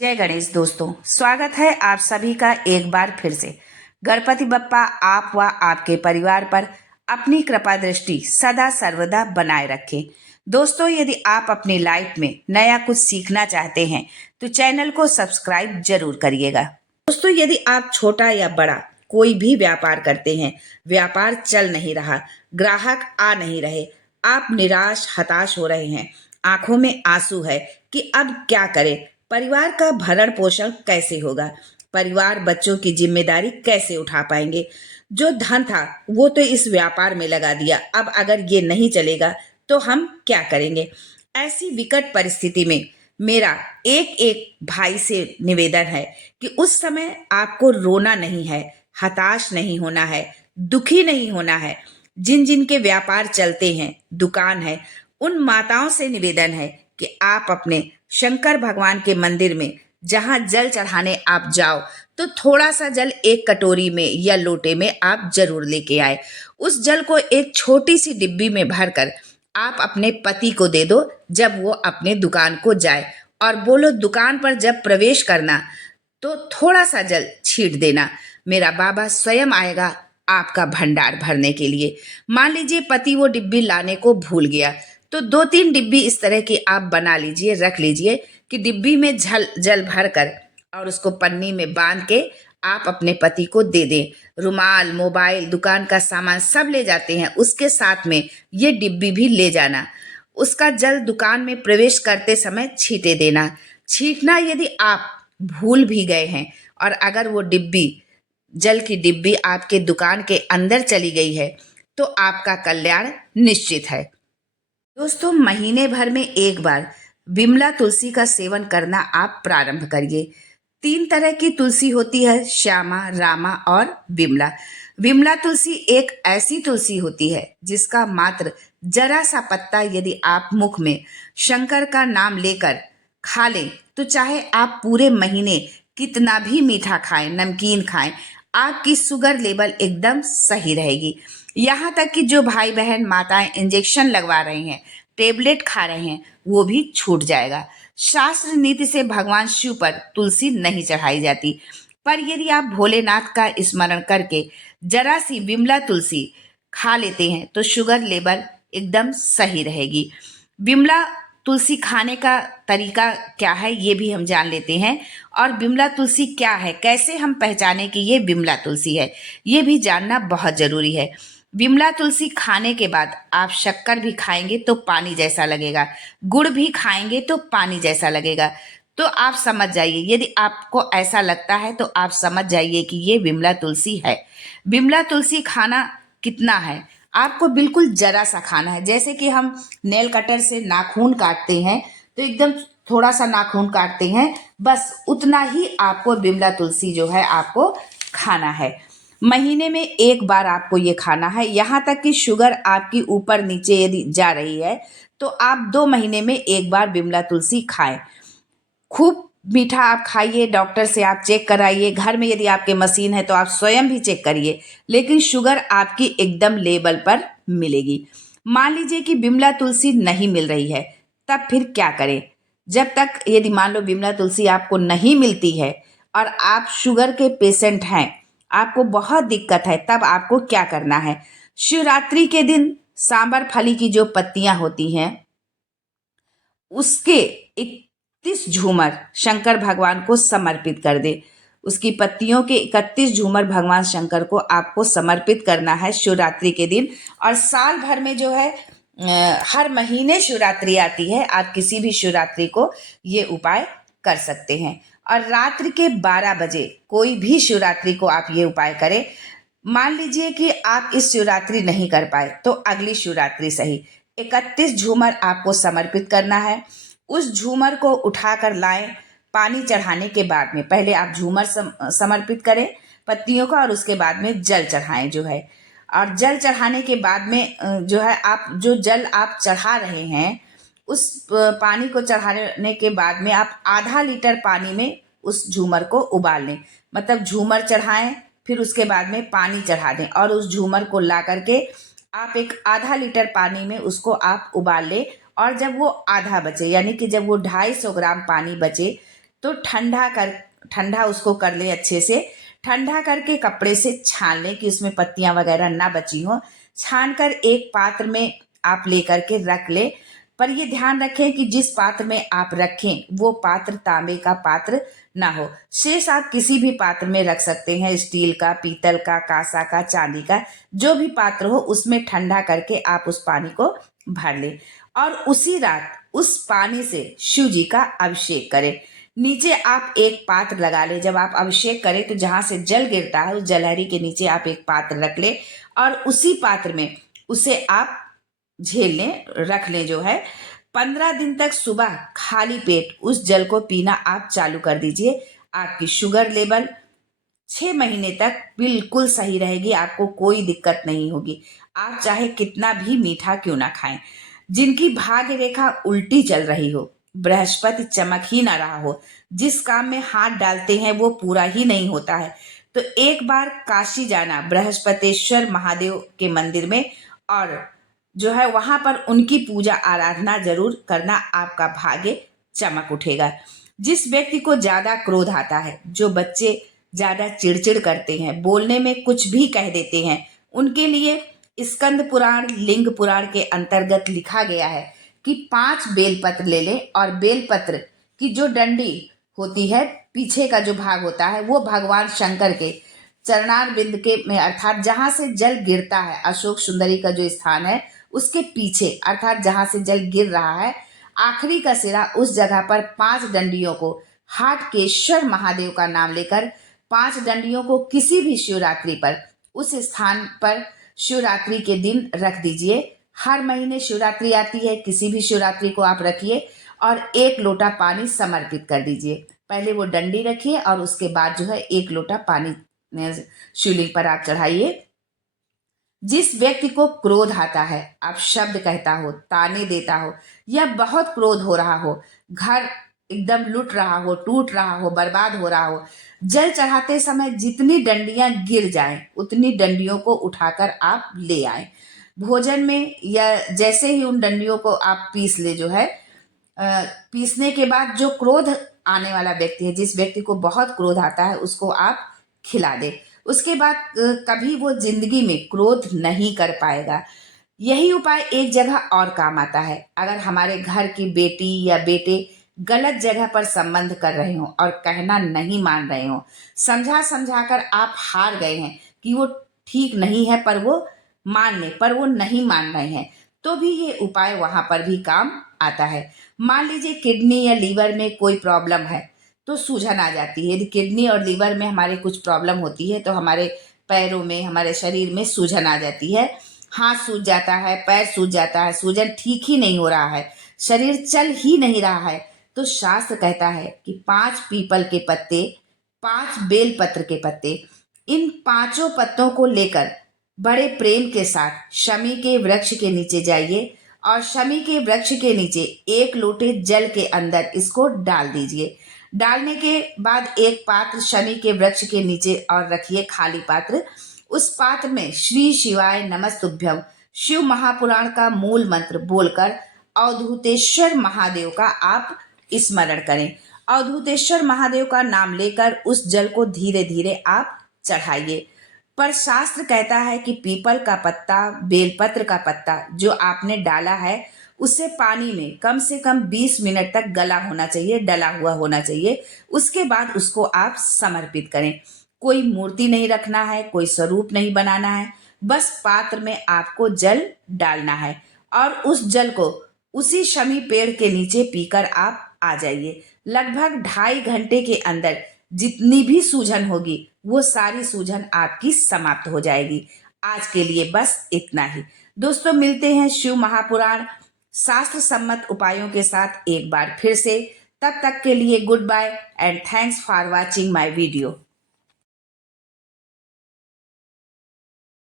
जय गणेश दोस्तों, स्वागत है आप सभी का एक बार फिर से। गणपति बप्पा आप व आपके परिवार पर अपनी कृपा दृष्टि सदा सर्वदा बनाए रखें। दोस्तों, यदि आप अपनी लाइफ में नया कुछ सीखना चाहते हैं तो चैनल को सब्सक्राइब जरूर करिएगा। दोस्तों, यदि आप छोटा या बड़ा कोई भी व्यापार करते हैं, व्यापार चल नहीं रहा, ग्राहक आ नहीं रहे, आप निराश हताश हो रहे हैं, आंखों में आंसू है कि अब क्या करें, परिवार का भरण पोषण कैसे होगा, परिवार बच्चों की जिम्मेदारी कैसे उठा पाएंगे, जो धन था वो तो इस व्यापार में लगा दिया, अब अगर ये नहीं चलेगा तो हम क्या करेंगे। ऐसी विकट परिस्थिति में मेरा एक एक भाई से निवेदन है कि उस समय आपको रोना नहीं है, हताश नहीं होना है, दुखी नहीं होना है। जिन जिन के व्यापार चलते हैं, दुकान है, उन माताओं से निवेदन है कि आप अपने शंकर भगवान के मंदिर में जहां जल चढ़ाने आप जाओ तो थोड़ा सा जल एक कटोरी में या लोटे में आप जरूर लेके आए। उस जल को एक छोटी सी डिब्बी में भरकर आप अपने पति को दे दो जब वो अपने दुकान को जाए, और बोलो दुकान पर जब प्रवेश करना तो थोड़ा सा जल छीट देना, मेरा बाबा स्वयं आएगा आपका भंडार भरने के लिए। मान लीजिए पति वो डिब्बी लाने को भूल गया तो दो तीन डिब्बी इस तरह की आप बना लीजिए, रख लीजिए कि डिब्बी में जल भर कर और उसको पन्नी में बांध के आप अपने पति को दे दें। रुमाल, मोबाइल, दुकान का सामान सब ले जाते हैं, उसके साथ में ये डिब्बी भी ले जाना। उसका जल दुकान में प्रवेश करते समय छींटे देना। छींटना यदि आप भूल भी गए हैं और अगर वो डिब्बी, जल की डिब्बी आपके दुकान के अंदर चली गई है तो आपका कल्याण निश्चित है। दोस्तों, महीने भर में एक बार विमला तुलसी का सेवन करना आप प्रारंभ करिए। 3 तरह की तुलसी होती है, श्यामा, रामा और विमला। विमला तुलसी एक ऐसी तुलसी होती है जिसका मात्र जरा सा पत्ता यदि आप मुख में शंकर का नाम लेकर खा लें तो चाहे आप पूरे महीने कितना भी मीठा खाएं, नमकीन खाएं, आपकी शुगर लेवल एकदम सही रहेगी। यहाँ तक कि जो भाई बहन माताएं इंजेक्शन लगवा रहे हैं, टेबलेट खा रहे हैं, वो भी छूट जाएगा। शास्त्र नीति से भगवान शिव पर तुलसी नहीं चढ़ाई जाती, पर यदि आप भोलेनाथ का स्मरण करके जरा सी विमला तुलसी खा लेते हैं तो शुगर लेवल एकदम सही रहेगी। विमला तुलसी खाने का तरीका क्या है ये भी हम जान लेते हैं, और विमला तुलसी क्या है, कैसे हम पहचाने कि ये विमला तुलसी है, ये भी जानना बहुत जरूरी है। विमला तुलसी खाने के बाद आप शक्कर भी खाएंगे तो पानी जैसा लगेगा, गुड़ भी खाएंगे तो पानी जैसा लगेगा। तो आप समझ जाइए, यदि आपको ऐसा लगता है तो आप समझ जाइए कि ये विमला तुलसी है। विमला तुलसी खाना कितना है, आपको बिल्कुल जरा सा खाना है। जैसे कि हम नेल कटर से नाखून काटते हैं तो एकदम थोड़ा सा नाखून काटते हैं, बस उतना ही आपको विमला तुलसी जो है आपको खाना है। महीने में एक बार आपको ये खाना है। यहाँ तक कि शुगर आपकी ऊपर नीचे यदि जा रही है तो आप 2 महीने में एक बार विमला तुलसी खाएं। खूब मीठा आप खाइए, डॉक्टर से आप चेक कराइए, घर में यदि आपके मशीन है तो आप स्वयं भी चेक करिए, लेकिन शुगर आपकी एकदम लेवल पर मिलेगी। मान लीजिए कि विमला तुलसी नहीं मिल रही है, तब फिर क्या करें। जब तक यदि मान लो विमला तुलसी आपको नहीं मिलती है और आप शुगर के पेशेंट हैं, आपको बहुत दिक्कत है, तब आपको क्या करना है। शिवरात्रि के दिन सांबर फली की जो पत्तियां होती हैं उसके 31 झूमर शंकर भगवान को समर्पित कर दे। उसकी पत्तियों के 31 झूमर भगवान शंकर को आपको समर्पित करना है शिवरात्रि के दिन। और साल भर में जो है हर महीने शिवरात्रि आती है, आप किसी भी शिवरात्रि को ये उपाय कर सकते हैं। और रात्रि के 12 बजे कोई भी शिवरात्रि को आप ये उपाय करें। मान लीजिए कि आप इस शिवरात्रि नहीं कर पाए तो अगली शिवरात्रि सही, 31 झूमर आपको समर्पित करना है। उस झूमर को उठाकर लाएं। पानी चढ़ाने के बाद में पहले आप झूमर समर्पित करें पत्तियों का, और उसके बाद में जल चढ़ाएं जो है। और जल चढ़ाने के बाद में जो है आप जो जल आप चढ़ा रहे हैं उस पानी को चढ़ाने के बाद में आप आधा लीटर पानी में उस झूमर को उबाल लें। मतलब झूमर चढ़ाएं, फिर उसके बाद में पानी चढ़ा दें और उस झूमर को ला करके आप एक आधा लीटर पानी में उसको आप उबाल लें। और जब वो आधा बचे, यानी कि जब वो 250 ग्राम पानी बचे तो ठंडा उसको कर ले अच्छे से। ठंडा करके कपड़े से छान लें कि उसमें पत्तियां वगैरह ना बची हो। छान कर एक पात्र में आप लेकर के रख ले। पर ये ध्यान रखें कि जिस पात्र में आप रखें वो पात्र तांबे का पात्र ना हो। शेष आप किसी भी पात्र में रख सकते हैं, स्टील का, पीतल का, कांसा का, चांदी का, जो भी पात्र हो उसमें ठंडा करके आप उस पानी को भर ले और उसी रात उस पानी से शिव जी का अभिषेक करें। नीचे आप एक पात्र लगा ले। जब आप अभिषेक करें तो जहां से जल गिरता है उस जलहरी के नीचे आप एक पात्र रख ले और उसी पात्र में उसे आप झेल लें, रख लें। जो है 15 दिन तक सुबह खाली पेट उस जल को पीना आप चालू कर दीजिए। आपकी शुगर लेवल 6 महीने तक बिल्कुल सही रहेगी, आपको कोई दिक्कत नहीं होगी। आप चाहे कितना भी मीठा क्यों ना खाएं। जिनकी भाग्य रेखा उल्टी चल रही हो, बृहस्पति चमक ही ना रहा हो, जिस काम में हाथ डालते हैं वो पूरा ही नहीं होता है, तो एक बार काशी जाना बृहस्पतेश्वर महादेव के मंदिर में और जो है वहां पर उनकी पूजा आराधना जरूर करना। आपका भाग्य चमक उठेगा। जिस व्यक्ति को ज्यादा क्रोध आता है, जो बच्चे ज्यादा चिड़चिड़ करते हैं, बोलने में कुछ भी कह देते हैं, उनके लिए स्कंद पुराण लिंग पुराण के अंतर्गत लिखा गया है कि 5 बेलपत्र ले लें और बेलपत्र की जो डंडी होती है, पीछे का जो भाग होता है, वो भगवान शंकर के चरणार बिंद के में अर्थात जहां से जल गिरता है, अशोक सुंदरी का जो स्थान है उसके पीछे अर्थात जहां से जल गिर रहा है, आखिरी का सिरा उस जगह पर 5 डंडियों को हाटकेश्वर महादेव का नाम लेकर 5 डंडियों को किसी भी शिवरात्रि पर उस स्थान पर शिवरात्रि के दिन रख दीजिए। हर महीने शिवरात्रि आती है, किसी भी शिवरात्रि को आप रखिए और 1 लोटा पानी समर्पित कर दीजिए। पहले वो डंडी रखिए और उसके बाद जो है 1 लोटा पानी शिवलिंग पर आप चढ़ाइए। जिस व्यक्ति को क्रोध आता है, आप शब्द कहता हो, ताने देता हो या बहुत क्रोध हो रहा हो, घर एकदम लुट रहा हो, टूट रहा हो, बर्बाद हो रहा हो, जल चढ़ाते समय जितनी डंडियां गिर जाएं उतनी डंडियों को उठाकर आप ले आए भोजन में, या जैसे ही उन डंडियों को आप पीस ले। जो है पीसने के बाद जो क्रोध आने वाला व्यक्ति है, जिस व्यक्ति को बहुत क्रोध आता है, उसको आप खिला दे। उसके बाद कभी वो जिंदगी में क्रोध नहीं कर पाएगा। यही उपाय एक जगह और काम आता है। अगर हमारे घर की बेटी या बेटे गलत जगह पर संबंध कर रहे हो और कहना नहीं मान रहे हो, समझा समझा कर आप हार गए हैं कि वो ठीक नहीं है, पर वो नहीं मान रहे हैं, तो भी ये उपाय वहां पर भी काम आता है। मान लीजिए किडनी या लीवर में कोई प्रॉब्लम है तो सूजन आ जाती है। यदि किडनी और लीवर में हमारे कुछ प्रॉब्लम होती है तो हमारे पैरों में, हमारे शरीर में सूजन आ जाती है, हाथ सूज जाता है, पैर सूज जाता है, सूजन ठीक ही नहीं हो रहा है, शरीर चल ही नहीं रहा है, तो शास्त्र कहता है कि 5 पीपल के पत्ते, 5 बेलपत्र के पत्ते, इन 5 पत्तों को लेकर बड़े प्रेम के साथ शमी के वृक्ष के नीचे जाइए और शमी के वृक्ष के नीचे 1 लोटे जल के अंदर इसको डाल दीजिए। डालने के बाद एक पात्र शमी के वृक्ष के नीचे और रखिए, खाली पात्र। उस पात्र में श्री शिवाय नमस्तुभ्यम शिव महापुराण का मूल मंत्र बोलकर अवधूतेश्वर महादेव का आप स्मरण करें। अवधूतेश्वर महादेव का नाम लेकर उस जल को धीरे धीरे आप चढ़ाइए। पर शास्त्र कहता है कि पीपल का पत्ता, बेलपत्र का पत्ता जो आपने डाला है, उसे पानी में कम से कम 20 मिनट तक गला होना चाहिए, डला हुआ होना चाहिए। उसके बाद उसको आप समर्पित करें। कोई मूर्ति नहीं रखना है, कोई स्वरूप नहीं बनाना है, बस पात्र में आपको जल डालना है और उस जल को उसी शमी पेड़ के नीचे पीकर आप आ जाइए। लगभग 2.5 घंटे के अंदर जितनी भी सूजन होगी वो सारी सूजन आपकी समाप्त हो जाएगी। आज के लिए बस इतना ही। दोस्तों, मिलते हैं शिव महापुराण शास्त्र सम्मत उपायों के साथ एक बार फिर से। तब तक के लिए good bye and thanks for watching my video.